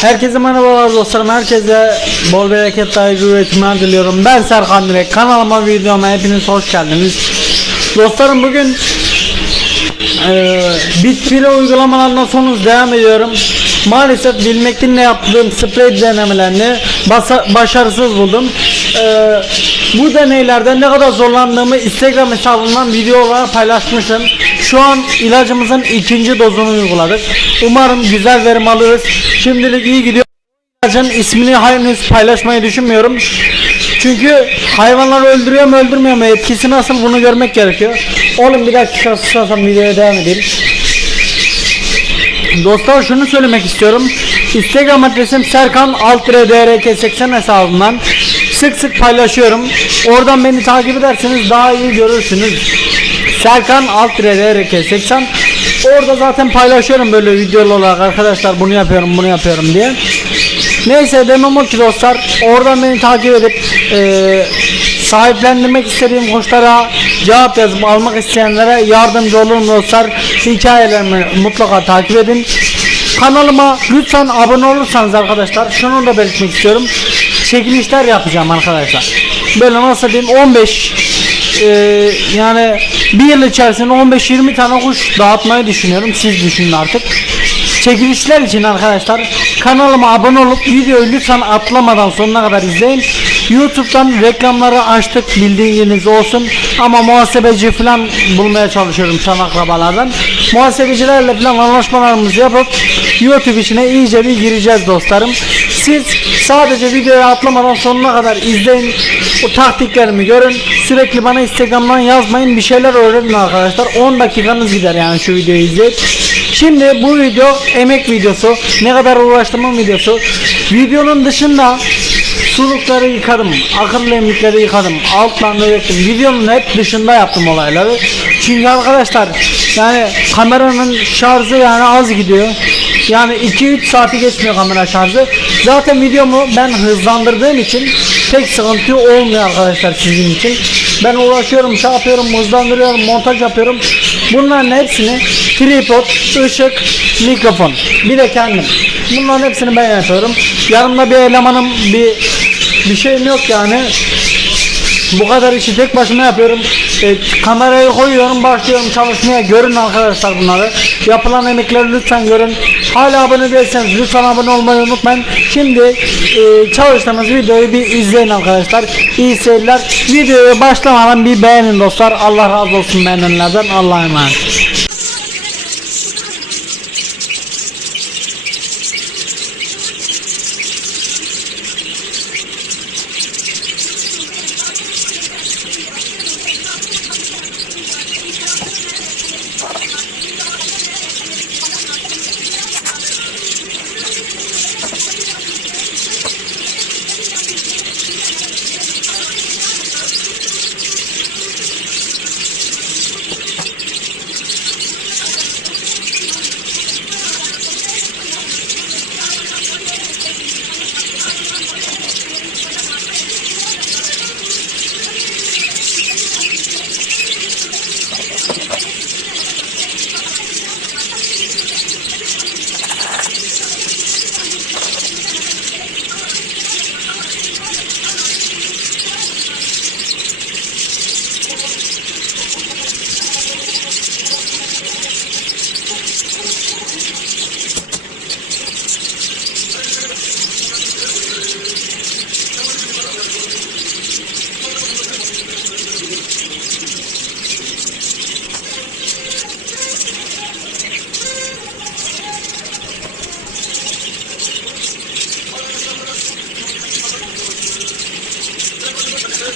Herkese merhabalar dostlarım. Herkese bol bereket hayırlı üretimler diliyorum. Ben Serkan Direk. Kanalıma videoma hepiniz hoş geldiniz. Dostlarım bugün eee Bitfilo uygulamalarına sonuz devam ediyorum. Maalesef bilmekten ne yaptığım sprey denemelerini basa- başarısız buldum. Eee, bu deneylerden ne kadar zorlandığımı Instagram hesabımdan video olarak paylaşmışım. Şu an ilacımızın ikinci dozunu uyguladık. Umarım güzel verim alırız. Şimdilik iyi gidiyor. İlacın ismini henüz paylaşmayı düşünmüyorum. Çünkü hayvanları öldürüyor mu öldürmüyor mu etkisi nasıl bunu görmek gerekiyor. Oğlum bir dakika susarsam videoya devam edeyim. Dostlar şunu söylemek istiyorum. Instagram adresim Serkan DRK80 hesabından sık sık paylaşıyorum. Oradan beni takip ederseniz daha iyi görürsünüz. Serkan DRK80 Orada zaten paylaşıyorum böyle videolu olarak arkadaşlar bunu yapıyorum bunu yapıyorum diye. Neyse demem o ki dostlar oradan beni takip edip eee, sahiplendirmek istediğim kuşlara cevap yazıp almak isteyenlere yardımcı olurum dostlar. Hikayelerimi mutlaka takip edin. Kanalıma lütfen abone olursanız arkadaşlar şunu da belirtmek istiyorum. Çekilişler yapacağım arkadaşlar. Böyle nasıl diyeyim 15 eee, yani bir yıl içerisinde 15-20 tane kuş dağıtmayı düşünüyorum. Siz düşünün artık. Çekilişler için arkadaşlar kanalıma abone olup videoyu lütfen atlamadan sonuna kadar izleyin. YouTube'dan reklamları açtık bildiğiniz olsun ama muhasebeci falan bulmaya çalışıyorum san akrabalardan. Muhasebecilerle falan anlaşmalarımızı yapıp YouTube içine iyice bir gireceğiz dostlarım. Siz sadece videoyu atlamadan sonuna kadar izleyin. O taktiklerimi görün. Sürekli bana Instagram'dan yazmayın. Bir şeyler öğrenin arkadaşlar. 10 dakikanız gider yani şu videoyu izleyip. Şimdi bu video emek videosu. Ne kadar uğraştığımın videosu. Videonun dışında sulukları yıkadım. Akıllı emlikleri yıkadım. Altlarını döktüm. Videonun hep dışında yaptım olayları. Çünkü arkadaşlar yani kameranın şarjı yani az gidiyor. Yani 2-3 saati geçmiyor kamera şarjı. Zaten videomu ben hızlandırdığım için pek sıkıntı olmuyor arkadaşlar sizin için. Ben uğraşıyorum, şey yapıyorum, hızlandırıyorum, montaj yapıyorum. Bunların hepsini tripod, ışık, mikrofon, bir de kendim. Bunların hepsini ben yapıyorum. Yanımda bir elemanım, bir bir şeyim yok yani. Bu kadar işi tek başıma yapıyorum. E, kamerayı koyuyorum, başlıyorum çalışmaya. Görün arkadaşlar bunları. Yapılan emekleri lütfen görün. Hala abone değilseniz lütfen abone olmayı unutmayın. Şimdi e, çalıştığımız videoyu bir izleyin arkadaşlar. İyi seyirler. Videoya başlamadan bir beğenin dostlar. Allah razı olsun beğenenlerden. Allah'a emanet.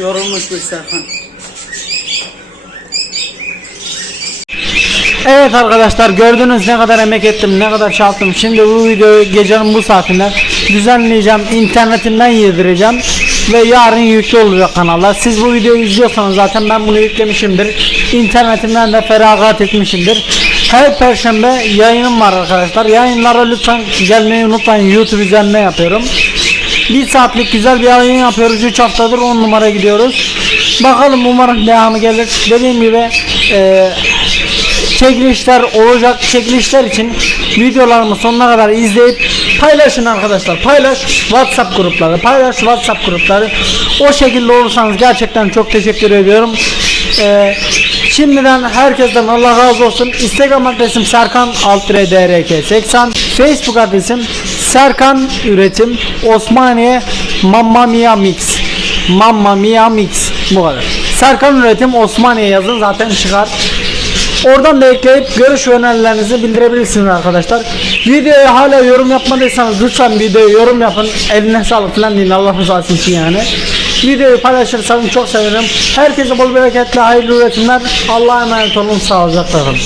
Yorulmuş Serkan. Evet arkadaşlar gördünüz ne kadar emek ettim ne kadar çaldım şimdi bu videoyu gecenin bu saatinde düzenleyeceğim internetimden yedireceğim ve yarın yüklü olacak kanala siz bu videoyu izliyorsanız zaten ben bunu yüklemişimdir. İnternetimden de feragat etmişimdir. Her perşembe yayınım var arkadaşlar. Yayınlara lütfen gelmeyi unutmayın. Youtube üzerinden yapıyorum bir saatlik güzel bir yayın yapıyoruz. 3 haftadır 10 numara gidiyoruz. Bakalım umarım devamı gelir. Dediğim gibi eee çekilişler olacak. Çekilişler için videolarımı sonuna kadar izleyip paylaşın arkadaşlar. Paylaş whatsapp grupları paylaş whatsapp grupları. O şekilde olursanız gerçekten çok teşekkür ediyorum. Ee, şimdiden herkesten Allah razı olsun. İnstagram adresim serkan drk 80 facebook adresim serkan üretim osmaniye mamma mia mix mamma mia mix bu kadar serkan üretim osmaniye yazın zaten çıkar Oradan da ekleyip görüş önerilerinizi bildirebilirsiniz arkadaşlar. Videoya hala yorum yapmadıysanız lütfen videoya yorum yapın. Eline sağlık falan deyin Allah rızası için yani. Videoyu paylaşırsanız çok sevinirim. Herkese bol bereketli hayırlı üretimler. Allah'a emanet olun. Sağlıcakla kalın.